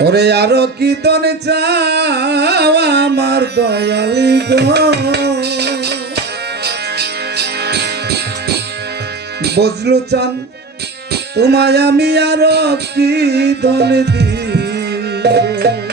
ওরে আরও কি তনে চাও আমার দয়ালি গো? বজলু চান, তোমায় আমি আরও কি দনে দিব?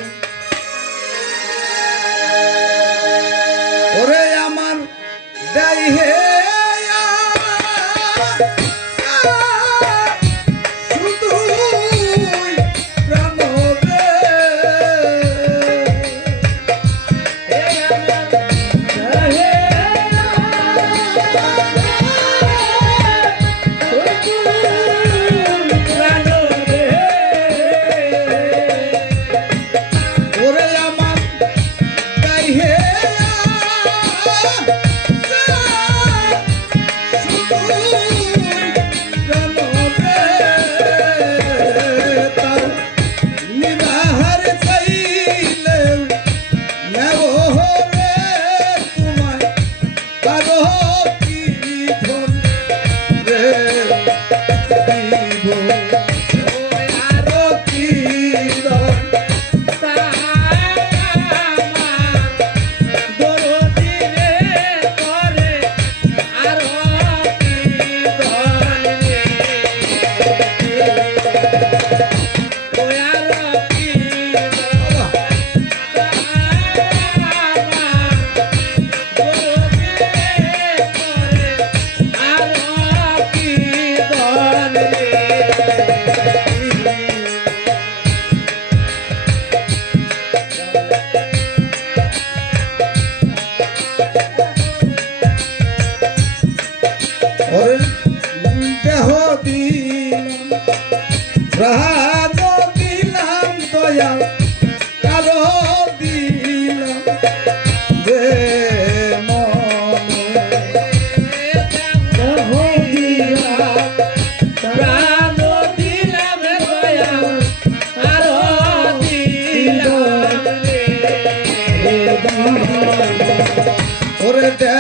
ওরে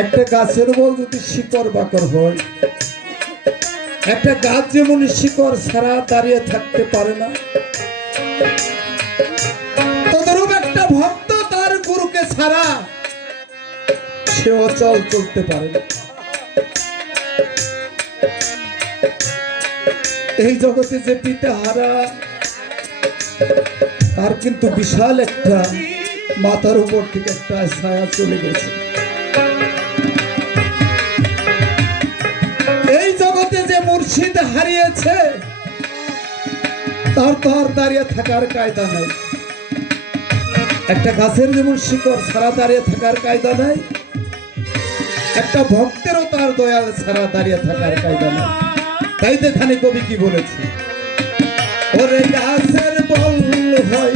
একটা গাছের বল যদি শিকড় বাকর হয়, একটা গাছ যেমন শিকড় ছাড়া দাঁড়িয়ে থাকতে পারে না, তদরূপ একটা ভক্ত তার গুরুকে ছাড়া সে অচল চলতে পারে না। এই জগতে যে পিতা হারা তার কিন্তু বিশাল একটা মাথার উপর থেকে একটা ছায়া চলে গেছে। হারিয়েছে, তার তো আর দাঁড়িয়ে থাকার কায়দা নাই। একটা গাছের যেমন শিকড় ছাড়া দাঁড়িয়ে থাকার কায়দা নাই। একটা ভক্তেরও তার দয়াল ছাড়া দাঁড়িয়ে থাকার কায়দা নাই। তাই তো এখানে কবি কি বলেছে? ওরে গাছের বল হয়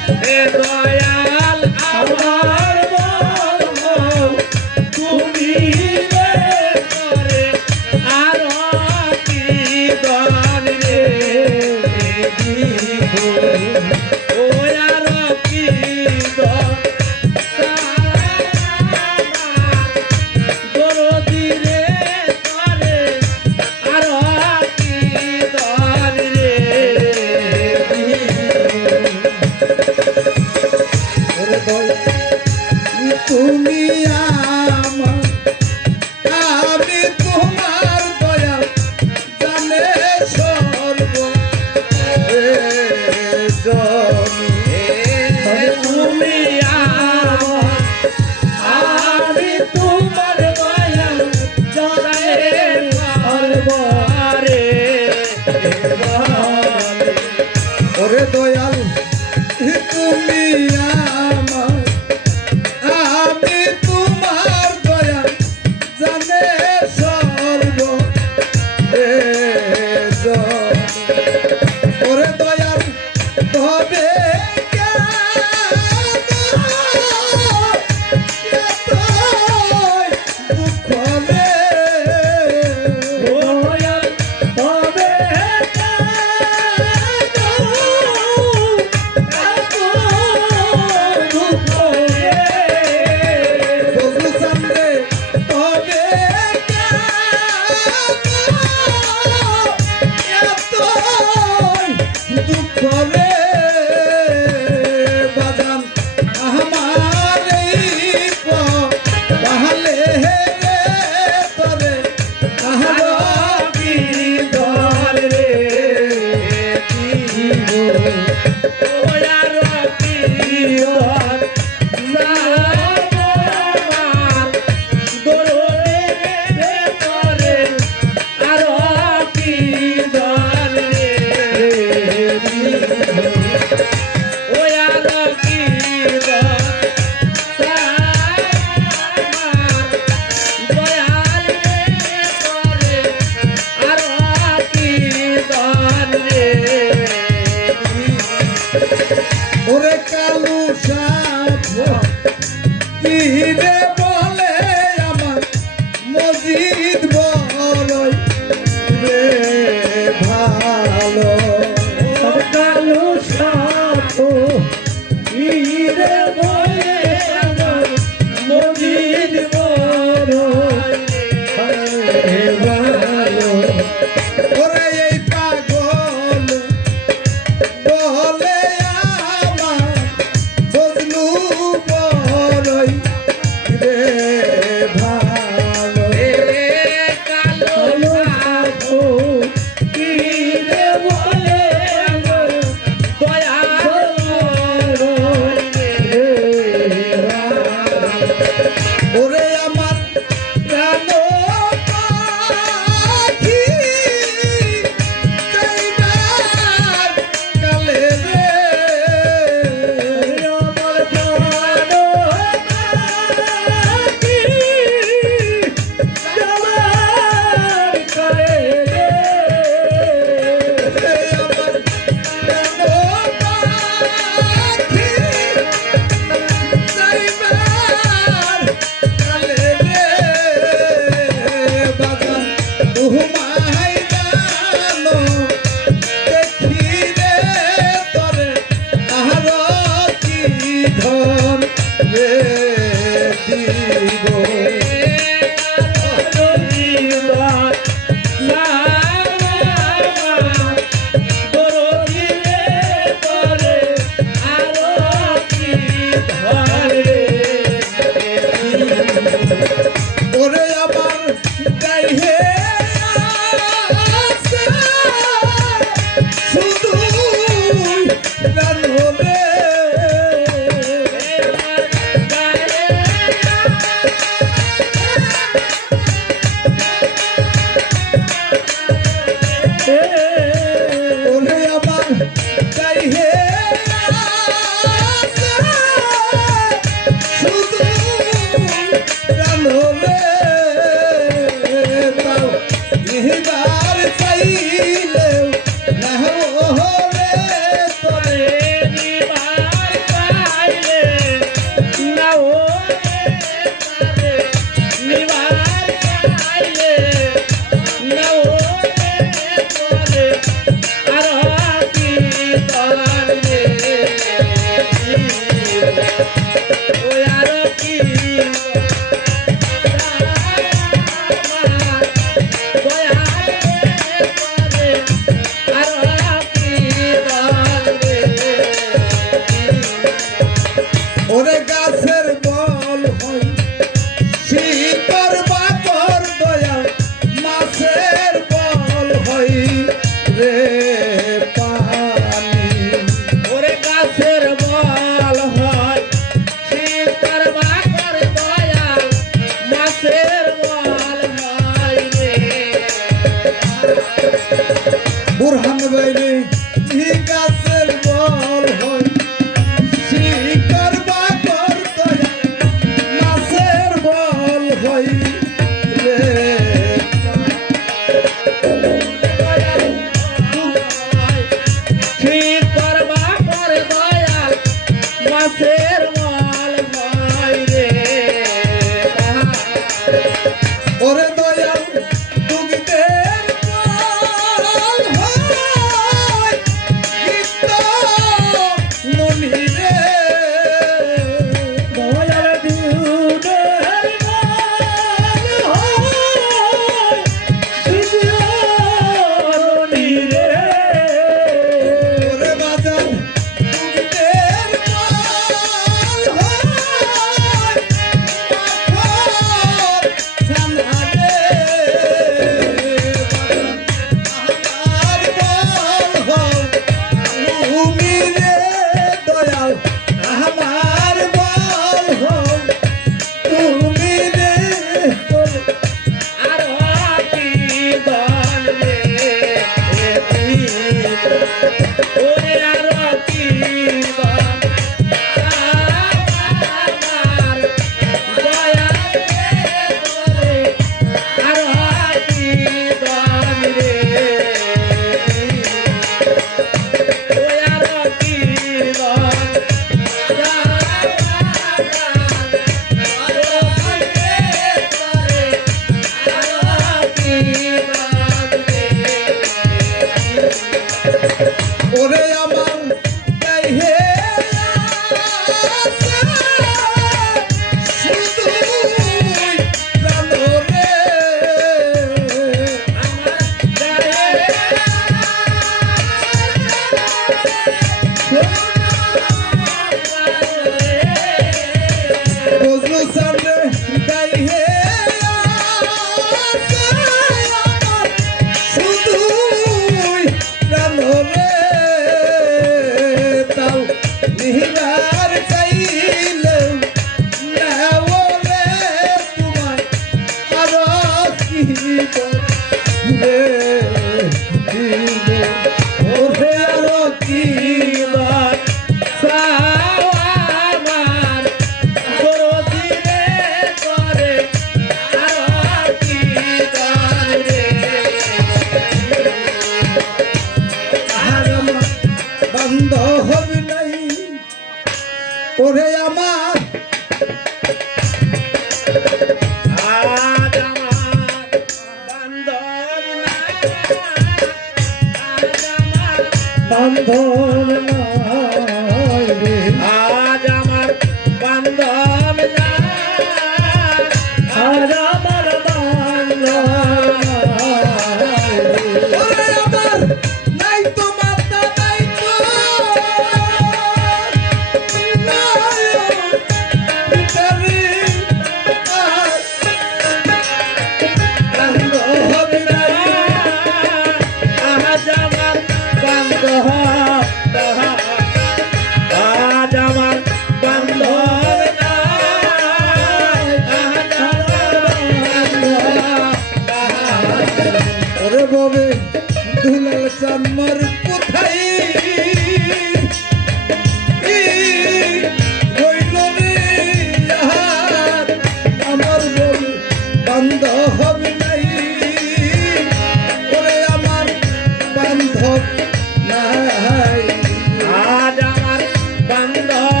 love.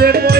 se puede.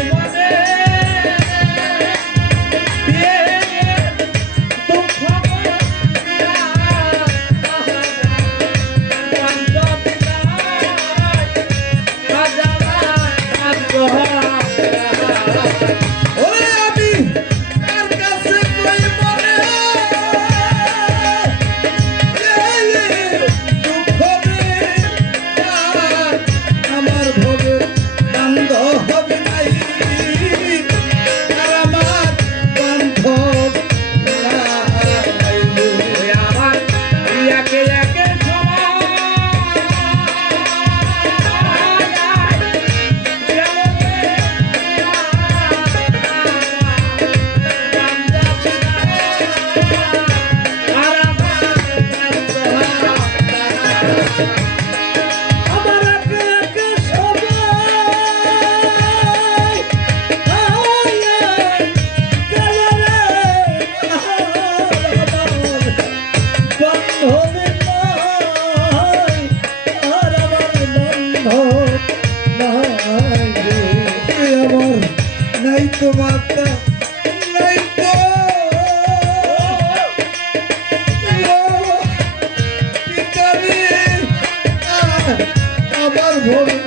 আমার